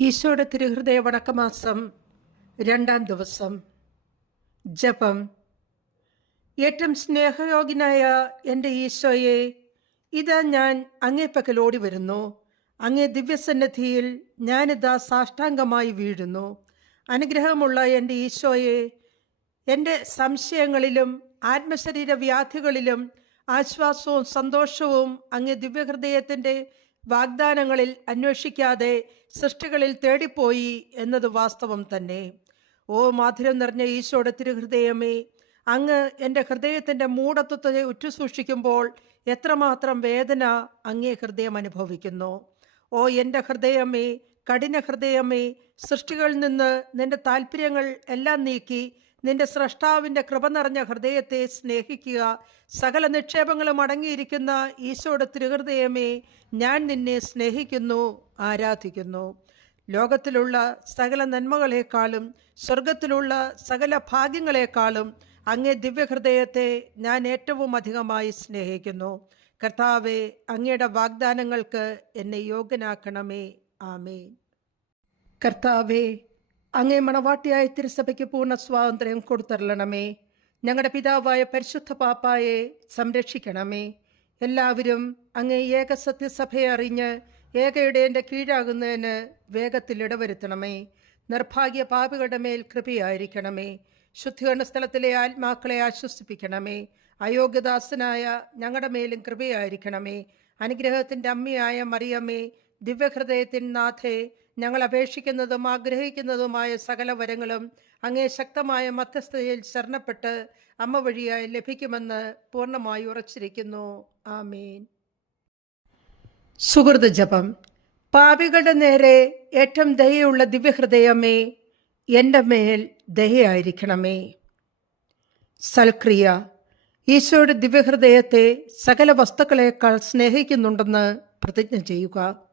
ഈശോയുടെ തിരുഹൃദയ വടക്കമാസം രണ്ടാം ദിവസം. ജപം. ഏറ്റവും സ്നേഹയോഗ്യനായ എന്റെ ഈശോയെ ഇതാ ഞാൻ അങ്ങേപ്പക്കൽ ഓടി വരുന്നു അങ്ങേ ദിവ്യസന്നിധിയിൽ ഞാനിതാ സാഷ്ടാംഗമായി വീഴുന്നു. അനുഗ്രഹമുള്ള എന്റെ ഈശോയെ എന്റെ സംശയങ്ങളിലും ആത്മശരീര വ്യാധികളിലും ആശ്വാസവും സന്തോഷവും അങ്ങേ ദിവ്യഹൃദയത്തിന്റെ വാഗ്ദാനങ്ങളിൽ അന്വേഷിക്കാതെ സൃഷ്ടികളിൽ തേടിപ്പോയി എന്നത് വാസ്തവം തന്നെ. ഓ മാധുരം നിറഞ്ഞ ഈശോയുടെ തിരുഹൃദയമേ അങ്ങ് എന്റെ ഹൃദയത്തിന്റെ മൂടത്വത്തെ ഉറ്റുസൂക്ഷിക്കുമ്പോൾ എത്രമാത്രം വേദന അങ്ങേ ഹൃദയം അനുഭവിക്കുന്നു. ഓ എന്റെ ഹൃദയമേ കഠിന ഹൃദയമേ സൃഷ്ടികളിൽ നിന്ന് നിന്റെ താല്പര്യങ്ങൾ എല്ലാം നീക്കി നിന്റെ സ്രഷ്ടാവിന്റെ കൃപ നിറഞ്ഞ ഹൃദയത്തെ സ്നേഹിക്കുക. സകല നിക്ഷേപങ്ങളും അടങ്ങിയിരിക്കുന്ന ഈശോയുടെ തിരുഹൃദയമേ ഞാൻ നിന്നെ സ്നേഹിക്കുന്നു ആരാധിക്കുന്നു. ലോകത്തിലുള്ള സകല നന്മകളെക്കാളും സ്വർഗത്തിലുള്ള സകല ഭാഗ്യങ്ങളെക്കാളും അങ്ങേ ദിവ്യഹൃദയത്തെ ഞാൻ ഏറ്റവും അധികമായി സ്നേഹിക്കുന്നു. കർത്താവെ അങ്ങയുടെ വാഗ്ദാനങ്ങൾക്ക് എന്നെ യോഗ്യനാക്കണമേ. ആമേ കർത്താവെ അങ്ങേ മണവാട്ടിയായ തിരുസഭയ്ക്ക് പൂർണ സ്വാതന്ത്ര്യം കൊടുത്തരളണമേ ഞങ്ങളുടെ പിതാവായ പരിശുദ്ധ പാപ്പായെ സംരക്ഷിക്കണമേ. എല്ലാവരും അങ്ങേ ഏക സത്യസഭയെ അറിഞ്ഞ് ഏകയുടെന്റെ കീഴാകുന്നതിന് വേഗത്തിൽ ഇടവരുത്തണമേ. നിർഭാഗ്യ പാപികളുടെ മേൽ കൃപയായിരിക്കണമേ. ശുദ്ധീകരണ സ്ഥലത്തിലെ ആത്മാക്കളെ ആശ്വസിപ്പിക്കണമേ. അയോഗ്യദാസനായ ഞങ്ങളുടെ മേലും കൃപയായിരിക്കണമേ. അനുഗ്രഹത്തിന്റെ അമ്മയായ മറിയമ്മേ ദിവ്യഹൃദയത്തിൻ നാഥേ ഞങ്ങൾ അപേക്ഷിക്കുന്നതും ആഗ്രഹിക്കുന്നതുമായ സകല വരങ്ങളും അങ്ങേ ശക്തമായ മധ്യസ്ഥതയിൽ ശരണപ്പെട്ട് അമ്മ വഴിയായി ലഭിക്കുമെന്ന് പൂർണമായി ഉറച്ചിരിക്കുന്നു. ആമീൻ. സുഹൃത് ജപം. പാപികളുടെ നേരെ ഏറ്റവും ദയയുള്ള ദിവ്യഹൃദയമേ എന്റെ മേൽ ദയയായിരിക്കണമേ. സൽക്രിയ ഈശോയുടെ ദിവ്യഹൃദയത്തെ സകല വസ്തുക്കളേക്കാൾ സ്നേഹിക്കുന്നുണ്ടെന്ന് പ്രതിജ്ഞ ചെയ്യുക.